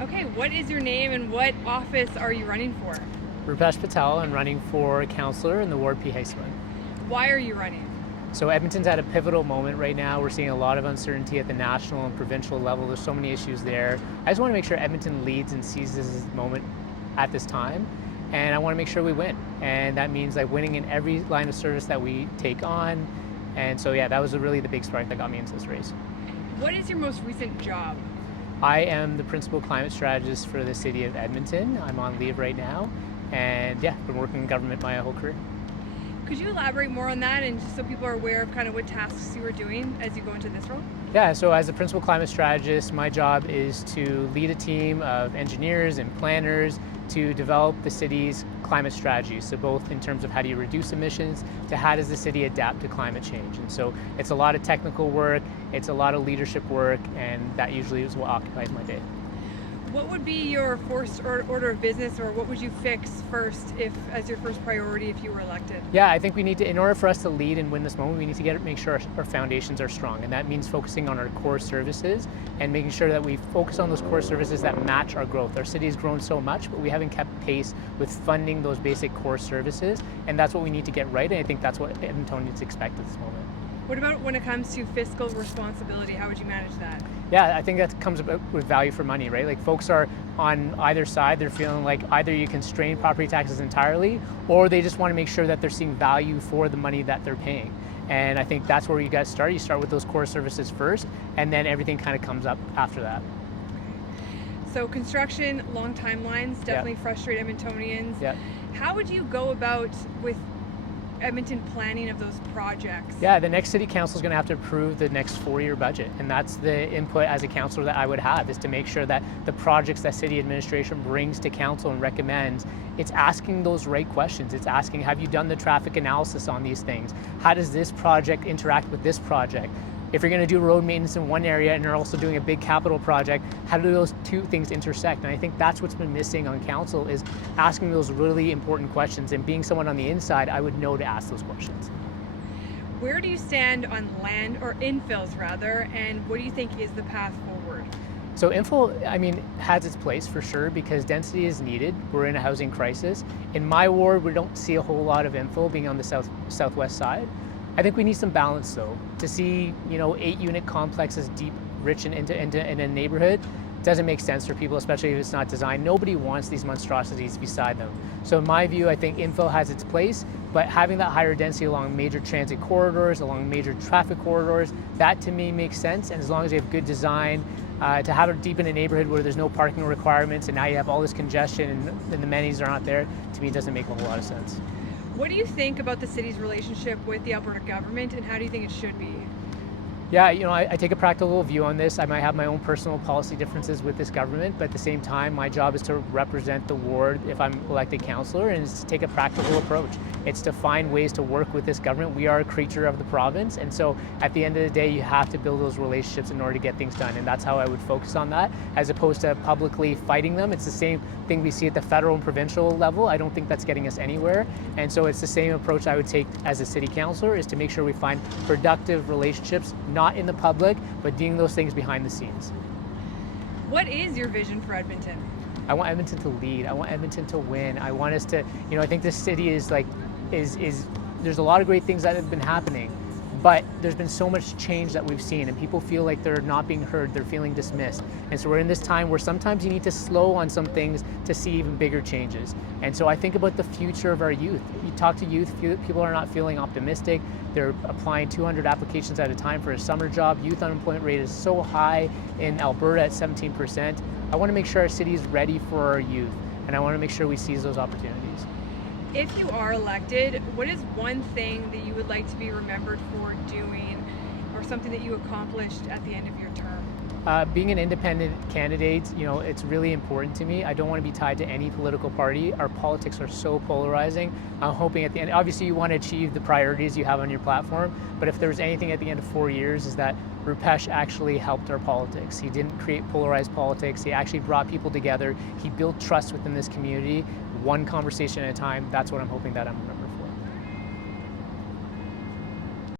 Okay, what is your name and what office are you running for? Rupesh PATEL. I'm running for councillor in the ward Pihêsiwin. Why are you running? So Edmonton's at a pivotal moment right now. We're seeing a lot of uncertainty at the national and provincial level. There's so many issues there. I just want to make sure Edmonton leads and seizes this moment at this time. And I want to make sure we win. And that means like winning in every line of service that we take on. And so yeah, that was really the big spark that got me into this race. What is your most recent job? I am the principal climate strategist for the city of Edmonton. I'm on leave right now. And yeah, been working in government my whole career. Could you elaborate more on that and just so people are aware of kind of what tasks you were doing as you go into this role? Yeah, so as a principal climate strategist, my job is to lead a team of engineers and planners to develop the city's climate strategy. So both in terms of how do you reduce emissions to how does the city adapt to climate change. And so it's a lot of technical work, it's a lot of leadership work, and that usually is what occupies my day. What would be your first order of business, or what would you fix first as your first priority if you were elected? Yeah, I think we need to, in order for us to lead and win this moment, we need to make sure our foundations are strong. And that means focusing on our core services and making sure that we focus on those core services that match our growth. Our city has grown so much, but we haven't kept pace with funding those basic core services. And that's what we need to get right. And I think that's what Edmontonians expect at this moment. What about when it comes to fiscal responsibility? How would you manage that? Yeah, I think that comes about with value for money, right? Like folks are on either side, they're feeling like either you constrain property taxes entirely, or they just want to make sure that they're seeing value for the money that they're paying. And I think that's where you guys start. You start with those core services first, and then everything kind of comes up after that. So construction, long timelines, definitely frustrate Edmontonians. Yeah. How would you go about with Edmonton planning of those projects? Yeah, the next city council is going to have to approve the next 4-year budget, and that's the input as a councillor that I would have, is to make sure that the projects that city administration brings to council and recommends, it's asking those right questions. It's asking, have you done the traffic analysis on these things? How does this project interact with this project? If you're going to do road maintenance in one area and you're also doing a big capital project, how do those two things intersect? And I think that's what's been missing on council, is asking those really important questions. And being someone on the inside, I would know to ask those questions. Where do you stand on land, or infills rather, and what do you think is the path forward? So infill, I mean, has its place for sure, because density is needed. We're in a housing crisis. In my ward, we don't see a whole lot of infill being on the southwest side. I think we need some balance though. To see, 8-unit complexes deep, rich in a neighborhood doesn't make sense for people, especially if it's not designed. Nobody wants these monstrosities beside them. So in my view, I think infill has its place, but having that higher density along major transit corridors, along major traffic corridors, that to me makes sense. And as long as you have good design, to have it deep in a neighborhood where there's no parking requirements and now you have all this congestion and the amenities are not there, to me it doesn't make a whole lot of sense. What do you think about the city's relationship with the Alberta government, and how do you think it should be? Yeah, I take a practical view on this. I might have my own personal policy differences with this government, but at the same time, my job is to represent the ward if I'm elected councillor, and it's to take a practical approach. It's to find ways to work with this government. We are a creature of the province, and so at the end of the day, you have to build those relationships in order to get things done, and that's how I would focus on that, as opposed to publicly fighting them. It's the same thing we see at the federal and provincial level. I don't think that's getting us anywhere, and so it's the same approach I would take as a city councillor, is to make sure we find productive relationships, not in the public, but doing those things behind the scenes. What is your vision for Edmonton? I want Edmonton to lead. I want Edmonton to win. I want us to, I think this city is there's a lot of great things that have been happening, but there's been so much change that we've seen, and people feel like they're not being heard, they're feeling dismissed. And so we're in this time where sometimes you need to slow on some things to see even bigger changes. And so I think about the future of our youth. You talk to youth, people are not feeling optimistic. They're applying 200 applications at a time for a summer job. Youth unemployment rate is so high in Alberta at 17%. I want to make sure our city is ready for our youth, and I want to make sure we seize those opportunities. If you are elected, what is one thing that you would like to be remembered for doing, or something that you accomplished at the end of your term? Being an independent candidate, it's really important to me. I don't want to be tied to any political party. Our politics are so polarizing. I'm hoping at the end, obviously you want to achieve the priorities you have on your platform, but if there's anything at the end of 4 years, is that Rupesh actually helped our politics. He didn't create polarized politics. He actually brought people together. He built trust within this community, one conversation at a time. That's what I'm hoping that I'm remembered